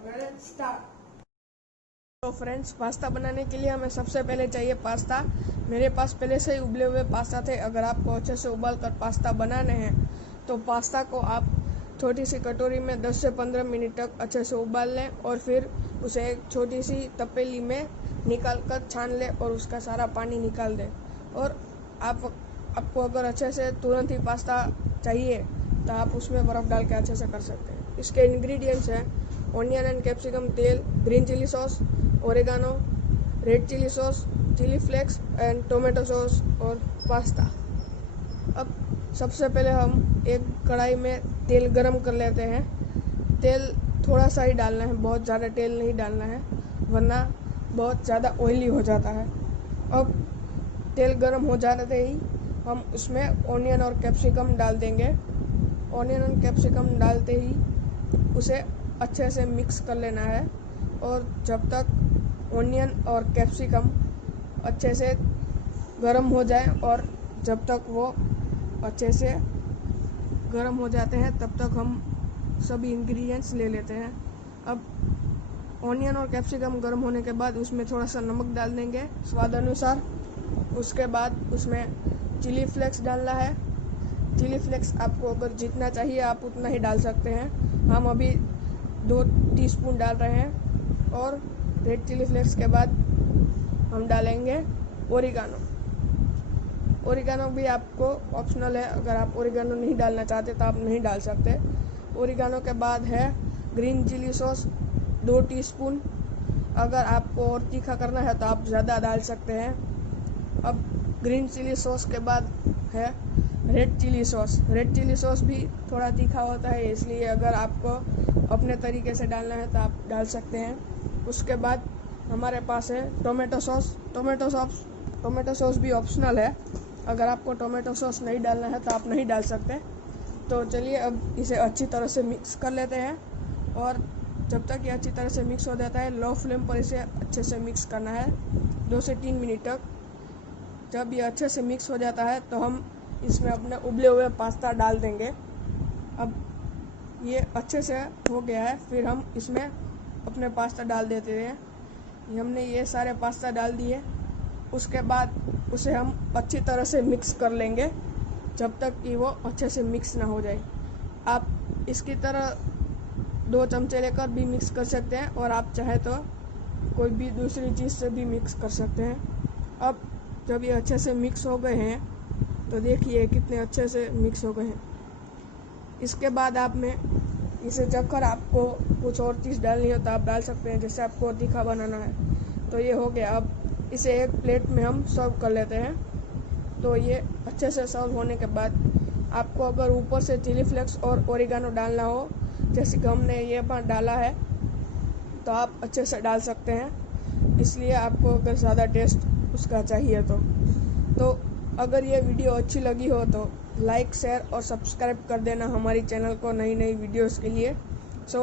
Start. तो friends, pasta बनाने के लिए हमें सबसे पहले चाहिए पास्ता। मेरे पास पहले से ही उबले हुए पास्ता थे। अगर आपको अच्छे से उबाल कर पास्ता बनाने हैं तो पास्ता को आप छोटी सी कटोरी में 10 से 15 मिनट तक अच्छे से उबाल लें और फिर उसे एक छोटी सी तपेली में निकाल कर छान लें और उसका सारा पानी निकाल दें। और आपको अगर अच्छे से तुरंत ही पास्ता चाहिए तो आप उसमें बर्फ़ डाल के अच्छे से कर सकते हैं। इसके इंग्रेडिएंट्स हैं ऑनियन एंड कैप्सिकम तेल, green chilli sauce, oregano, red chilli sauce, chilli flakes and tomato sauce और पास्ता। अब सबसे पहले हम एक कढ़ाई में तेल गरम कर लेते हैं। तेल थोड़ा सा ही डालना है, बहुत ज़्यादा तेल नहीं डालना है वरना बहुत ज़्यादा ऑयली हो जाता है। अब तेल गरम हो जाते ही हम उसमें ऑनियन और कैप्सिकम डाल देंगे। ऑनियन और कैप्सिकम डालते ही उसे अच्छे से मिक्स कर लेना है और जब तक ऑनियन और कैप्सिकम अच्छे से गरम हो जाए और जब तक वो अच्छे से गरम हो जाते हैं तब तक हम सभी इंग्रेडिएंट्स ले लेते हैं। अब ऑनियन और कैप्सिकम गरम होने के बाद उसमें थोड़ा सा नमक डाल देंगे स्वाद अनुसार। उसके बाद उसमें चिली फ्लेक्स डालना है। चिली फ्लेक्स आपको अगर जितना चाहिए आप उतना ही डाल सकते हैं। हम अभी 2 टीस्पून डाल रहे हैं। और रेड चिली फ्लेक्स के बाद हम डालेंगे ओरिगानो। ओरिगानो भी आपको ऑप्शनल है, अगर आप ओरिगानो नहीं डालना चाहते तो आप नहीं डाल सकते। ओरिगानो के बाद है ग्रीन चिली सॉस 2 टीस्पून। अगर आपको और तीखा करना है तो आप ज़्यादा डाल सकते हैं। अब ग्रीन चिली सॉस के बाद है red chilli sauce. Red chilli sauce भी थोड़ा तीखा होता है, इसलिए अगर आपको अपने तरीके से डालना है तो आप डाल सकते हैं। उसके बाद हमारे पास है टोमेटो सॉस। टोमेटो सॉस भी ऑप्शनल है, अगर आपको टोमेटो सॉस नहीं डालना है तो आप नहीं डाल सकते। तो चलिए अब इसे अच्छी तरह से मिक्स कर लेते हैं और जब तक ये अच्छी तरह से मिक्स हो जाता है लो फ्लेम पर इसे अच्छे से मिक्स करना है 2 से 3 मिनट तक। जब ये अच्छे से मिक्स हो जाता है तो हम इसमें अपने उबले हुए पास्ता डाल देंगे। अब ये अच्छे से हो गया है, फिर हम इसमें अपने पास्ता डाल देते हैं। हमने ये सारे पास्ता डाल दिए। उसके बाद उसे हम अच्छी तरह से मिक्स कर लेंगे जब तक कि वो अच्छे से मिक्स ना हो जाए। आप इसकी तरह 2 चमचे लेकर भी मिक्स कर सकते हैं और आप चाहे तो कोई भी दूसरी चीज़ से भी मिक्स कर सकते हैं। अब जब ये अच्छे से मिक्स हो गए हैं तो देखिए कितने अच्छे से मिक्स हो गए हैं। इसके बाद आप में इसे चखकर आपको कुछ और चीज़ डालनी हो तो आप डाल सकते हैं, जैसे आपको तीखा बनाना है। तो ये हो गया। अब इसे एक प्लेट में हम सर्व कर लेते हैं। तो ये अच्छे से सर्व होने के बाद आपको अगर ऊपर से चिली फ्लेक्स और ओरिगानो डालना हो, जैसे कि हमने ये बार डाला है, तो आप अच्छे से डाल सकते हैं। इसलिए आपको अगर ज़्यादा टेस्ट उसका चाहिए तो अगर ये वीडियो अच्छी लगी हो तो लाइक, शेयर और सब्सक्राइब कर देना हमारी चैनल को नई वीडियोस के लिए। सो